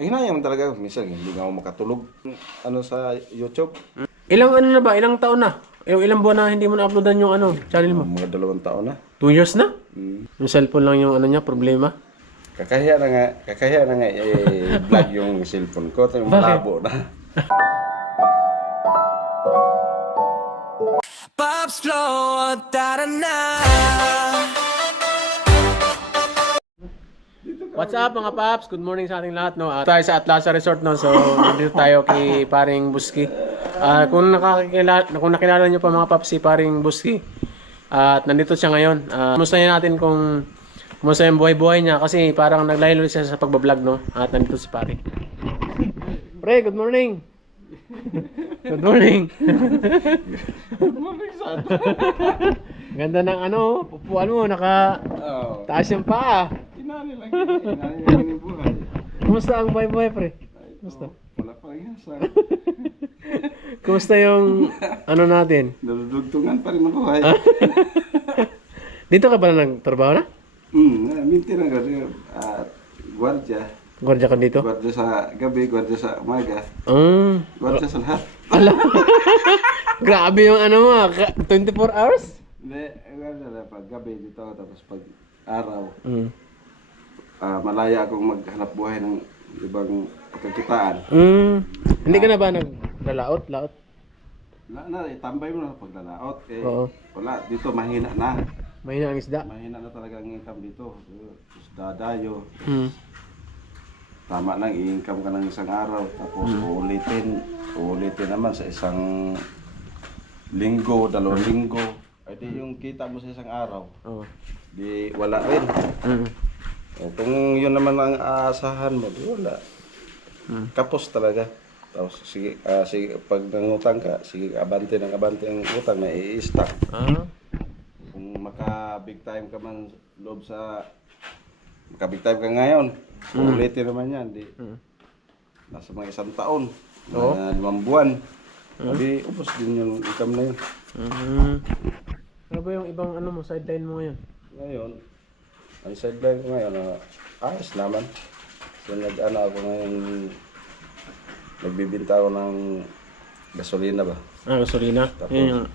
Nanghinayang talaga. Minsan, hindi nga ako makatulog. Ano sa YouTube? Ilang ano na ba? Ilang taon na? Ilang buwan na hindi mo na-uploadan yung ano, channel mo? Mga 2 taon na. 2 years na? Mm. Yung cellphone lang yung ano niya, problema. Kakahiya na nga vlog yung cellphone ko. Ito yung malabo na. Pops flow, da-da-na. What's up mga paps? Good morning sa ating lahat. No? Tayo sa Atlasa Resort. No? So, nandito tayo kay Paring Buski. Kung nakilala nyo pa mga paps si Paring Buski. At nandito siya ngayon. Kumustahin natin kung kumusta yung buhay-buhay niya. Kasi parang naglaylo siya sa pagbablog. No? At nandito si Pare. Pre, good morning! Good morning! Good morning, son. Ganda ng ano, pupuan mo. Taas yung paa. Inani lang yung buhay. Kumusta ang buhay-buhay, pre? Kumusta? Wala pa rin son. Kumusta yung ano natin? Nadudugtungan pa rin ang buhay. Dito ka ba nagtrabaho na? Minti na gano'n. Gwardiya. Gwardiya ka dito? Gwardiya sa gabi, gwardiya sa umaga. Gwardiya sa lahat. Ala. Grabe yung ano mo, 24 hours? Hindi, gwardiya na pag gabi dito, tapos pag araw. Mm. Malaya akong maghanap buhay ng ibang pagkakitaan. Hindi ka na ba naglalaot? Laot? Tambay mo na paglalaot. Oo. Wala, dito mahina na. Mahina ang isda? Mahina na talaga ang income dito. Isda dayo. Tama lang, i-income ka ng isang araw. Tapos uulitin naman sa isang linggo, 2 linggo. Ay di yung kita mo sa isang araw. Oo. Di wala rin. Kung yun naman ang aasahan mo, di wala. Kapos talaga. Tapos sige, pag nangutang ka, sige abante ng abante ang utang na i-stack. Kung maka-big time ka man loob sa maka-big time ka ngayon, ulitin naman yan. Di, nasa mga 1 taon, mga 5 buwan. Di ubos din yung income na yun. Ano ba yung ibang ano mo, sideline mo ngayon? Ngayon, ang sideline ko ngayon, ayos naman. So nag-ano ako ngayon, nagbibinta ako ng gasolina ba. Gasolina? Tapos Yung...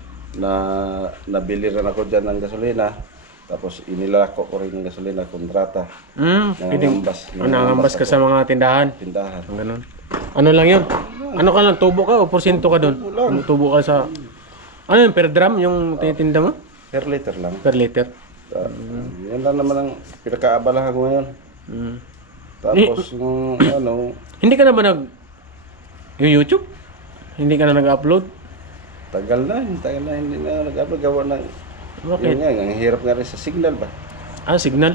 nabili rin ako dyan ng gasolina. Tapos inilako ko rin ng gasolina, kontrata. Nangangambas ka sa mga tindahan? Tindahan. Ganun. Ano lang yun? Ano ka lang, tubo ka o porsyento ka doon? Tubo ka sa... Ano yun, per drum yung tinitinda mo? Per liter lang. Per liter? Yan lang naman ang pinakaabalahan ko ngayon. Tapos yung ano... Hindi ka na ba yung YouTube? Hindi ka na nag-upload? Tagal na, hindi na nag-upload. Gawa ng... Bakit? Yun nga, ang hirap nga rin sa signal ba. Signal?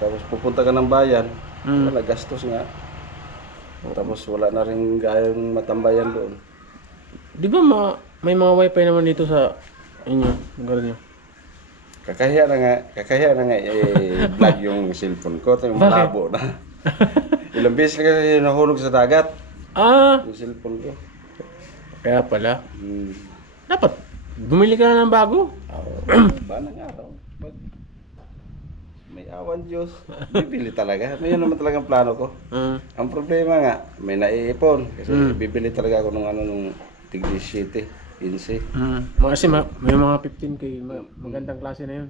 Tapos pupunta ka ng bayan, wala gastos nga. Tapos wala na rin gayong matambayan doon. Di ba may mga wifi naman dito sa inyo, lugar niyo? Kakahiya na nga vlog yung cellphone ko. Ito yung malabo na. Ilang beses na kasi nahulog sa dagat. Yung cellphone ko. Kaya pala. Dapat bumili ka na ng bago. Ba ng araw? May awan Diyos. Bibili talaga. May yun naman talagang plano ko. Ang problema nga, may naiipon. Kasi bibili talaga ako nung tig-17 inch. Kasi may mga 15K. Magandang klase na yun.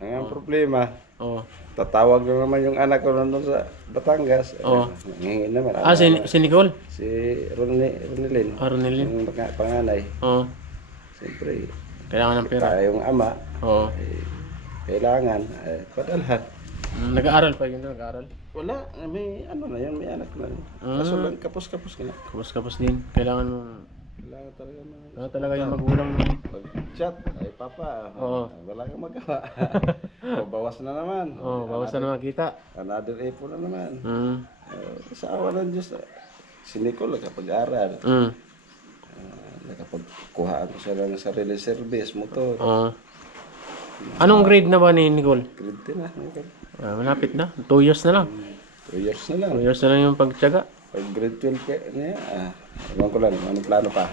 Ang problema, tatawag na naman yung anak ko nandun sa Batangas. Ngingin naman. Si Nicole? Si Ronilyn. Ronilyn. Yung panganay. Siyempre, Kailangan ng pera. yung ama. Kailangan. Padalhan. Nag-aaral pa yun? Nag-aaral? Wala. May ano na yun. May anak na yun. Kaso lang kapos-kapos ka na. Kapos-kapos din. Kailangan mo... Kailangan talaga na. talaga yung magulang mo. Pag-chat, ay papa. Wala kang magawa. Bawas na naman. Bawas na naman kita. Another April na naman. Sa awa ng Diyos, si Nicole nakapag-aral. Nakapagkuhaan ko siya ng sarili service, motor. Anong grade na ba ni Nicole? Grade 10 na. Malapit na. 2 years na lang. 2 years na lang. 2 years na lang yung pagtiyaga. Pag grade 12 niya, ewan ko lang, anong plano pa.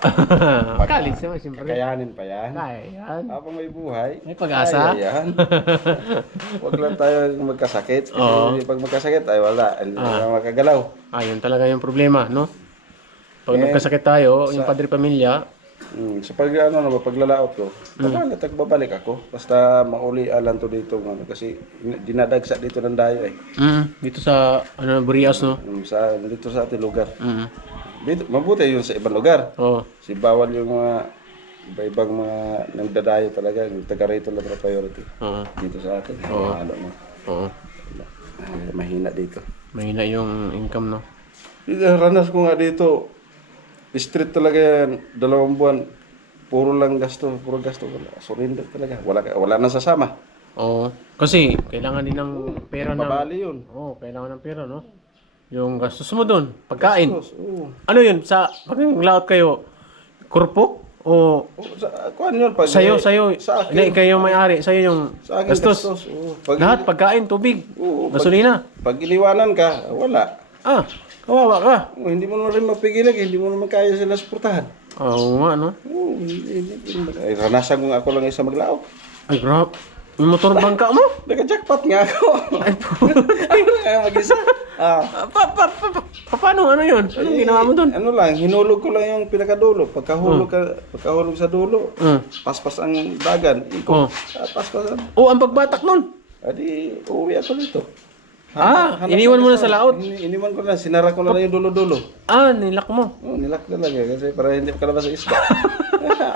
College naman, siyempre. Kayanin pa yan. Kaya yan. Habang may buhay, May pag-asa. kaya yan. Huwag lang tayo magkasakit. Kasi Oo. pag magkasakit, ay wala. Hindi na makagalaw. Yun talaga yung problema, no? Pag nagkasakit tayo, yung padre pamilya, Sa paglalaot ko, babalik ako. Basta mauli alam to dito. Kasi dinadagsa dito ng dayo eh. dito sa, Burias, no? Dito sa ating lugar. Dito, mabuti yun sa ibang lugar. Oo. Si bawal yung mga iba-ibang mga nagdadayo talaga. Yung taga rito lang na priority. Oo. Dito sa atin. Ano, no? Oo. Mahina dito. Mahina yung income, no? Ranas ko nga dito. Street talaga yan. 2 buwan. Puro gasto. Wala. Surrender talaga. Wala nang sasama. Oo. Kasi, kailangan din ng pera ng... Babali yun. Oo, kailangan ng pera, no? Yung gastos mo doon, pagkain. Oo. Ano yun? Pag naglaot kayo, kurpo? O Kuhan yun. Pag, sa'yo? Sa akin. Hindi, kayo may-ari. Sa'yo yung Sa akin gastos. gastos. Oo. Lahat, pagkain, tubig, Oo, gasolina. Pag iniwanan ka, wala. Kawawa ka. Hindi mo na rin mapigilan. Hindi mo naman kaya sila suportahan. Oo nga, no? Oo. Ay, ranasan ko nga ako lang isa maglaot. Ay, grab. Yung motor bangka mo? Naka-jackpot nga ako. Ay, Ano nga mag-isa? Paano? Ano yun? Anong ginawa mo doon? Ano lang, hinulog ko lang yung pinakadulo. Pagkahulog sa dulo, paspas ang dagan. Iko, paspas ang... Ang pagbatak nun. Adi, uuwi ako dito. Iniwan mo na sa laot? Iniwan ko na, sinara ko na lang yung dulo-dulo. Nilak mo. Nilak na lang kasi para hindi ka labas sa isda.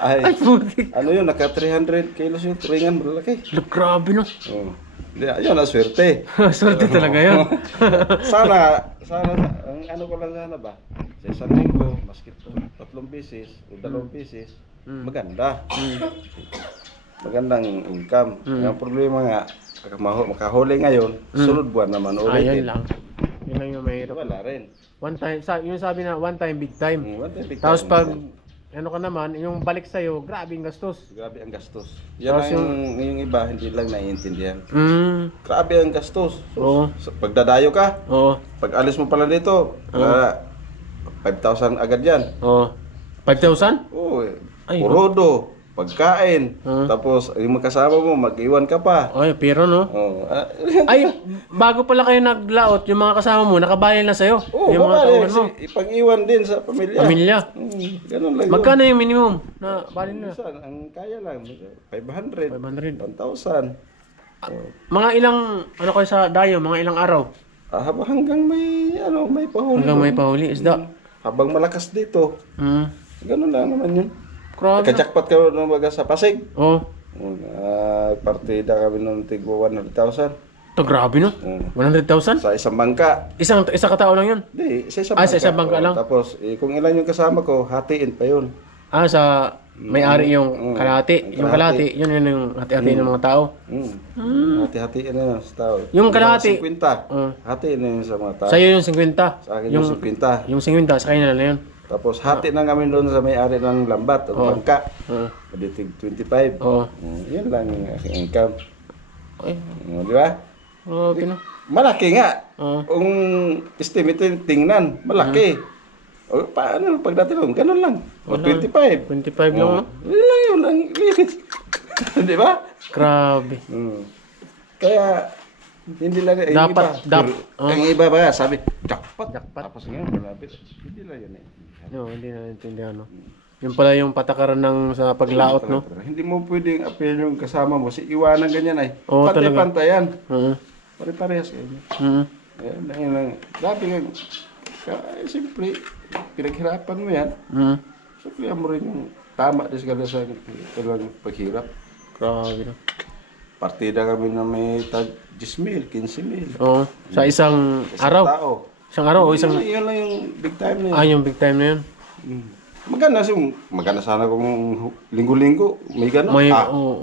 Ay, Putik. ano yun, naka 300 kilos yung turingan, malalaki. Grabe, no? Yun, ang swerte. Swerte talaga yun. sana, ang ano ko lang sana ba, sa isang linggo, maski 3 beses o 2 beses, maganda. Magandang income. Ang problema nga, makahuli ngayon, sunod buwan naman ulitin. Yun lang. Yun lang yung mahirap. Wala rin. One time, yung sabi na one time, big time. One time, big Tapos time. pag, ano ka naman, yung balik sa'yo, grabe yung gastos. Grabe ang gastos. Yan ang yung iba, hindi lang naiintindihan. Grabe ang gastos. Oo. Pagdadayo ka, Oo. pag alis mo pala dito, 5,000 agad yan. Oo. 5,000? Oo, Ay, purodo, pagkain, tapos yung magkasama mo, mag-iwan ka pa. Ay, pero no? Oo. Ay, bago pala kayo naglaot, yung mga kasama mo, nakabayal na sa'yo. Yung mga babali, tauhan mo. ipag-iwan din sa pamilya. Pamilya. Ganun lang Magkano yung minimum na bali na? Minsan, ang kaya lang, 500, 500. 1,000. Mga ilang, ano kayo sa dayo, mga ilang araw? Hanggang may pahuli. Hanggang may pahuli, isda. Habang malakas dito, ganun lang naman yun. Grabe. Nakajakpat ka nung baga sa Pasig. Oo. Partida kami nung tigwa 100,000. Ito, grabe no? 100,000? Sa isang bangka. Isa katao lang yun? Hindi, sa isang Sa isang bangka lang? Tapos, kung ilan yung kasama ko, hatiin pa yun. Sa may-ari yung kalahati. Yung kalahati, yun yung hati-hati ng mga tao. Hati-hatiin na yun sa tao. Yung kalahati? 50. Hatiin na yun sa mga tao. Sa'yo yung 50. Sa akin yung 50. Yung 50, sa kanya na yun. Tapos hati na kami doon sa may-ari ng lambat o bangka. Paditig 25. Oo. Yun lang yung aking income. Okay. Di ba? Okay no? Malaki nga. Kung estimate tingnan, malaki. O, paano pagdating ganun lang. O 25. 25 lang no? Yun lang. Di ba? Grabe. Kaya, hindi lang. Ang iba ba, sabi, jackpot. Tapos ngayon, malapit. Hindi lang yun eh. No, hindi na naintindihan no. Yung pala yung patakaran ng sa paglaot no. Hindi mo pwedeng appeal yung kasama mo. Si iwanan ganyan ay. Oo, talaga. Pantay-pantayan. Oo. Pare-parehas kayo. Ayun lang. Grabe nga. Siyempre, pinaghirapan mo yan. Siyempre mo rin yung tama din sa kailang paghirap. Grabe no. Partida kami na may tag 10,000, 15,000. Oo. Sa isang araw. Tao. Isang araw o isang... Yun lang yung big time na yun. yung big time na yun. Maganda sana kung linggo-linggo may gano'n.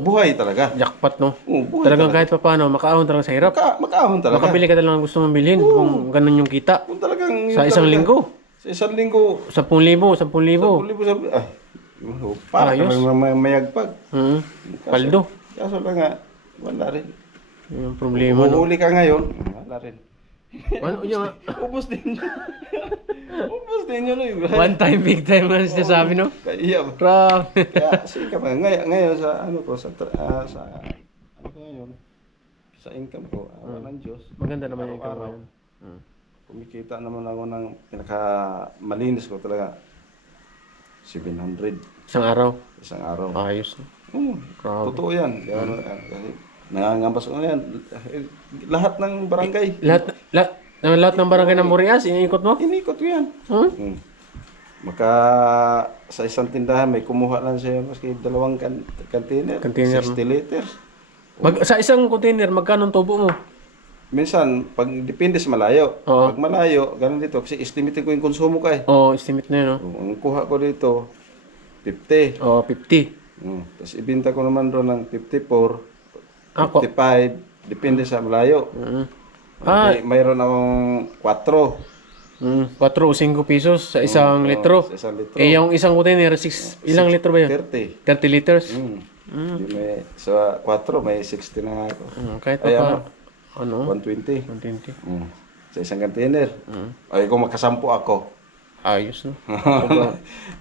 Buhay talaga. Jackpot no. Buhay Talagang talaga. kahit pa paano, makaahon talaga sa hirap. Makaahon talaga. Makabili ka talagang gusto mong bilhin kung ganun yung kita. Kung talagang Sa isang linggo. Sa isang linggo. 10,000, 10,000. Para Ayos. ka lang mayagpag. Paldo. Kaso lang nga, wala rin. Yung problema no. Uhuli ka ngayon, wala rin. Ano yung Ubus din yun. Ubus din yun. one time, big time nga sinasabi, no? Kaya, Grabe. kaya sige ka ba, ngayon sa ano ko, sa ano ko ngayon, sa income ko, awa ng Diyos. Maganda naman yung Araw-araw, ikaw ngayon. kumikita naman ako ng pinakamalinis ko talaga. 700 Isang araw. isang araw. Ayos. Grabe. Totoo yan. Kaya, kasi nangangambas ko yan. Lahat ng barangay. Lahat ng barangay ng Morias, iniikot mo? Inikot ko yan. Huh? Maka sa isang tindahan may kumuha lang siya maski 2 container, Container, 60 liters. Sa isang container, magkano ang tubo mo? Minsan, pag depende sa malayo. Oo. Pag malayo, ganun dito. Kasi estimate ko yung konsumo ka eh. Estimate na yun, no? Ang kuha ko dito, 50. 50. Tapos ibinta ko naman doon ng 54, Ako. 55. Depende sa malayo. Mayroon akong 4. 4 o 5 pesos sa isang litro. Sa isang litro. Yung isang container, ilang litro ba yun? 30. 30 liters? May, sa 4, may 60 na nga ako. Kahit Ay, pa, 120. 120. Sa isang container. Ay, kung makasampu ako. Ayos, no?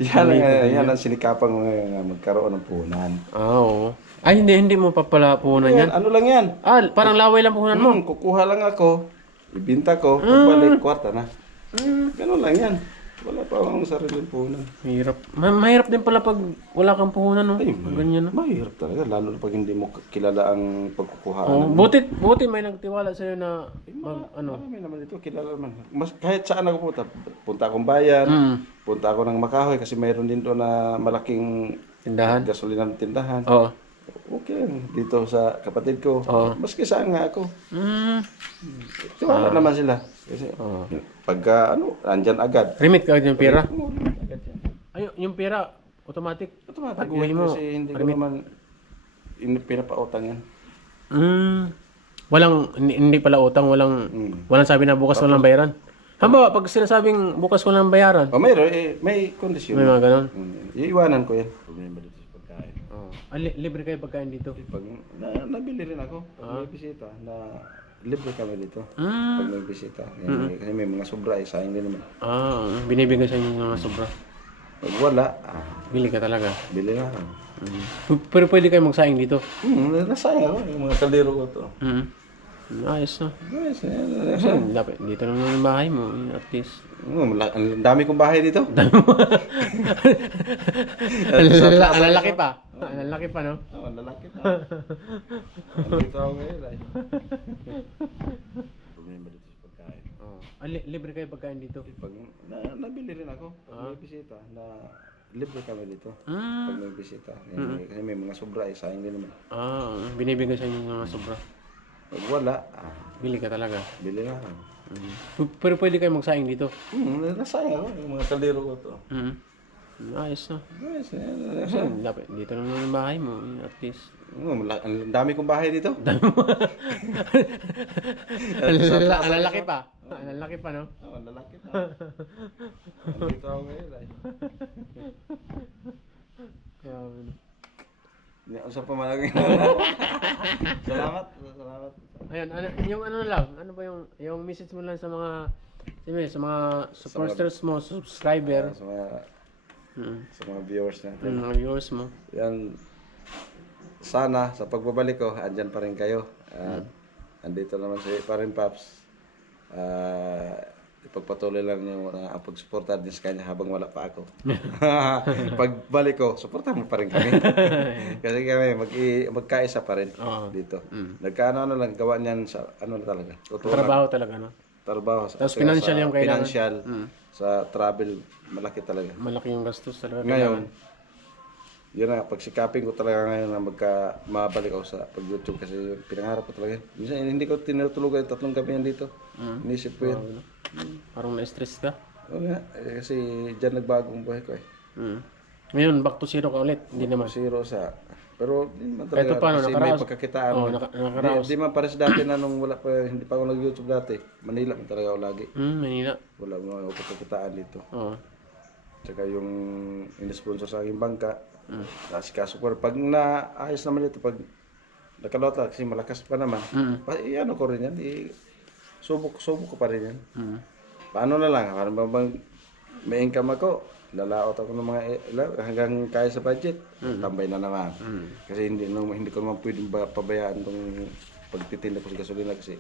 yan ang sinikapan ko ngayon na magkaroon ng puhunan. Oo. Ay, hindi mo pa pala puhunan yan. Ano lang yan? Parang laway lang puhunan mo. Kukuha lang ako, ibinta ko, pagbalik, kwarta na. Ganun lang yan. Wala pa akong sariling puhunan. Mahirap. Mahirap din pala pag wala kang puhunan, no? Ay, Ganyan, no? mahirap talaga, lalo na pag hindi mo kilala ang pagkukuhaan. Buti may nagtiwala sa'yo na Marami naman ito, kilala naman. Kahit saan ako punta akong bayan, punta ako ng Makahoy kasi mayroon din doon na malaking tindahan. gasolina tindahan. Oo. Okay lang, dito sa kapatid ko. Maski saan nga ako. Mm. Tiwala naman sila. Kasi pagka andyan agad. Remit ka yung pera? Agad yan. Ay, yung pera, automatic. Automatic Pag uwi yan mo, kasi hindi ko naman pinapautang yan. Hindi pala utang, walang sabi na bukas walang bayaran. Hamba, pag sinasabing bukas walang bayaran, Mayroon, may kondisyon. may mga ganon. Iiwanan ko yan. Problema dito sa pagkain. Libre kayo pagkain dito. Pag nabili rin ako, pag may bisita, na libre kami dito. Pag may bisita. Kasi may mga sobra, sayang din naman. Binibigay sa inyo ng mga sobra. Pag wala, Bili ka talaga. bili na ako. Pero pwede kayo magsaing dito. Nasayang ako, yung mga kaldero ko to. Ayos na. Yes, Dapat dito lang naman yung bahay mo, at least. ang dami kong bahay dito. Ang lalaki pa. Ang lalaki pa, no? Ang lalaki pa. Dito ako ngayon ay. Problema dito sa pagkain. Libre kayo pagkain dito. Pag nabili rin ako, pag may bisita, na libre kami dito. Pag may bisita. Kasi may mga sobra, sayang din naman. Binibigay sa inyo ng mga sobra. Pag wala, Bili ka talaga. bili na ako. Pero pwede kayo magsaing dito. Nasayang ako, yung mga kaldero ko to. Ayos na. Yes, Dapat dito lang naman yung bahay mo, at least. ang dami kong bahay dito. Ang lalaki pa. Ang lalaki pa, no? Ang lalaki pa. Dito ako ngayon ay. Sa pamalagay Salamat. Ayun, yung ano ba yung message mo lang sa mga supporters mo, subscriber, Sa mga viewers natin. mga viewers mo. Yan, sana sa pagbabalik ko, andyan pa rin kayo. At andito naman si Parin Paps. Ipagpatuloy lang yung ang pagsuporta din sa kanya habang wala pa ako. Pagbalik ko, suportahan mo pa rin kami. Kasi kami magkaisa pa rin dito. Nagkaano lang, gawa niyan sa ano na talaga. Totoo Trabaho talaga, no? Trabaho. Tapos financial yung kailangan. Financial, sa travel, malaki talaga. Malaki yung gastos talaga. Ngayon, yun na, pagsikapin ko talaga ngayon na mabalik ako sa pag-YouTube kasi yung pinangarap ko talaga. Minsan hindi ko tinutulugan yung 3 gabi yan dito. Inisip ko yan. Parang na-stress ka. Oo nga, kasi dyan nagbagong buhay ko eh. Ngayon, back to zero ka ulit. Hindi naman. Zero sa... Pero hindi man Kahit talaga paano, kasi may nakaraos. pagkakitaan. Nakaraos. Hindi man pares dati na nung wala pa, hindi pa ako nag-YouTube dati. Manila man talaga ako lagi. Manila. Wala mo ako pagkakitaan dito. Oo. Tsaka yung in-sponsor sa aking bangka. Kaso ko, pag naayos naman ito, pag nakalota kasi malakas pa naman, ano ko rin yan, subok ko pa rin yan. Mm. Paano na lang, para bang may income ako, lalaot ako ng mga hanggang kaya sa budget, tambay na naman. Kasi hindi ko naman pwedeng pabayaan tong pagtitinda ko sa gasolina kasi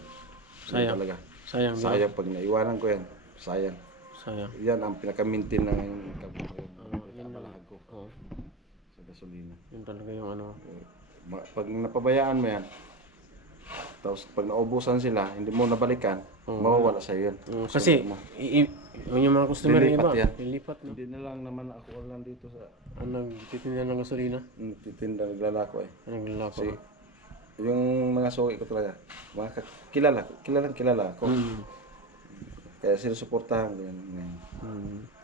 Sayang. talaga. Sayang. di ba? Sayang pag naiwanan ko yan. Sayang. Sayang. Yan ang pinaka-maintain na ngayon income ko. Yun lang. Palago Oo. sa gasolina. Yun talaga yung ano. Pag napabayaan mo yan, tapos pag naubusan sila, hindi mo nabalikan, mawawala sa yun. Kasi, yung mga customer ng iba, Lilipat yan. lilipat, no? Hindi na lang naman ako lang dito sa Ang nagtitinda ng gasolina. titinda naglalako eh. Ang naglako. Kasi yung mga suki ko talaga, mga kilalang ako. Kaya sinusuportahan ko yan.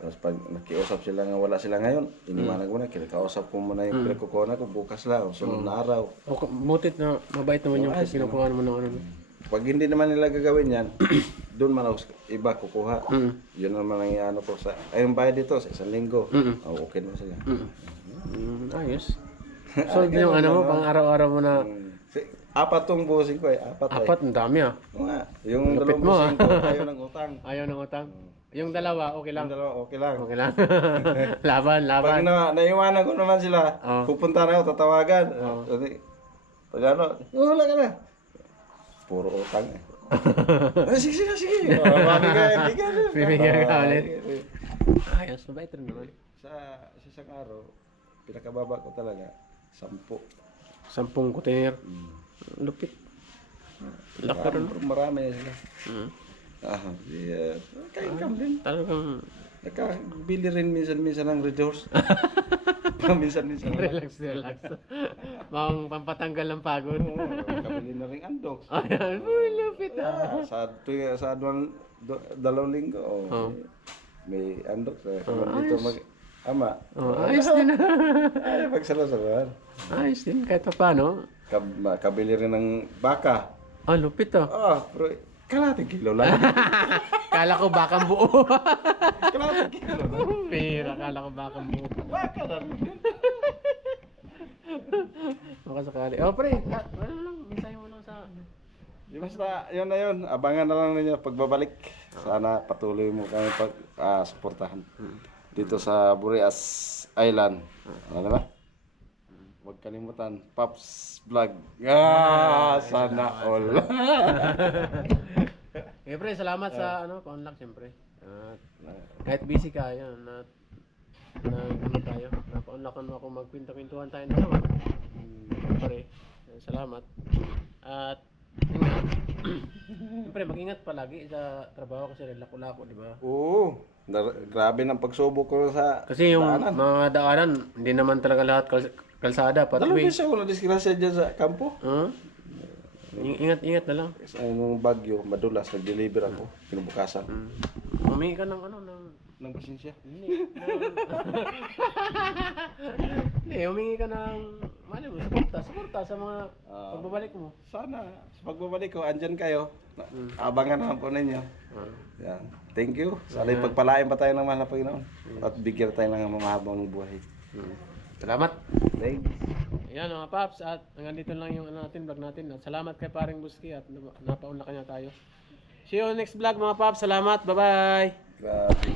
Tapos pag nakiusap sila nga wala sila ngayon, iniwanag ko na, kinakausap ko muna yung pinagkukuha ko, bukas lang, o sunod na araw. O, butit na mabait naman yung kinukuha mo ng ano. Pag hindi naman nila gagawin yan, doon man ako iba kukuha. Yun naman ang ano ko sa, ayun bayad dito sa isang linggo. Oh, okay na sila. Ayos. So, yung ano mo, pang araw-araw mo na, Apat tong bossing ko eh, apat. apat, ang dami ah. Oo nga, yung Lapit dalawang mo, bossing ko, ayaw ng utang. Ayaw ng utang. Yung dalawa, okay lang. Yung dalawa, okay lang. Okay lang. laban. Pag naiwanan ko naman sila, pupunta na ako, tatawagan. Pag ano, wala ka na. Puro utang eh. Sige. Bibigyan ka ulit. Ayos, mabait rin naman. Sa isang araw, pinakababa ko talaga, 10. 10 container. Lupit. Laki rin. Marami sila. Yeah. Ka-income din. Talagang Nakabili rin minsan-minsan ng resource. Minsan-minsan. relax. Mang pampatanggal ng pagod. Nakabili na rin andox. Ayan, uy, lupit ah. Sa 2 linggo, may andox. Dito ama. Ayos din ah. Ay, pagsalasalan. Ayos din, kahit pa paano. Kabili rin ng baka. Ah, lupit ah. Pero kalating kilo lang. Kala ko bakang buo. Kalating kilo lang. Pera, kala ko bakang buo. Baka lang. Baka sakali. Oh, pre, ano lang, minsahin mo lang sa... Basta, yun na yun. Abangan na lang ninyo pagbabalik. Sana patuloy mo kami suportahan. Dito sa Burias Island. Ano ba? Huwag kalimutan, Pops Vlog. Sana all. Eh, pre, salamat sa pa-unlock, siyempre. At kahit busy ka, yan, ano tayo, napa-unlockan mo ako, magkwinta-kwintuhan tayo na naman. Pre, salamat. At, yun nga. Siyempre, mag-ingat palagi sa trabaho kasi lako-lako, di ba? Oo. Grabe ng pagsubok ko sa Kasi yung daanan. mga daanan, hindi naman talaga lahat kalsada, Dalawang pathway. beses ako na-disgrasya dyan sa kampo. Ingat-ingat na lang. Kasi nung bagyo, madulas, nag-deliver ako. Kinubukasan. Humingi ka ng Nang pasensya. Hindi, humingi ka ng, mali mo, suporta sa mga pagbabalik mo. Sana, sa pagbabalik ko, andyan kayo. Abangan naman po ninyo. Yan. Thank you. Sana ipagpalain pa tayo ng mahal na Panginoon. At bigyan tayo ng mamahabang buhay. Salamat. Thanks. Ayan mga paps, at hanggang dito lang yung vlog natin. At salamat kay Paring Buski at napaunlakan niya tayo. See you next vlog mga paps. Salamat. Bye-bye. Grabe.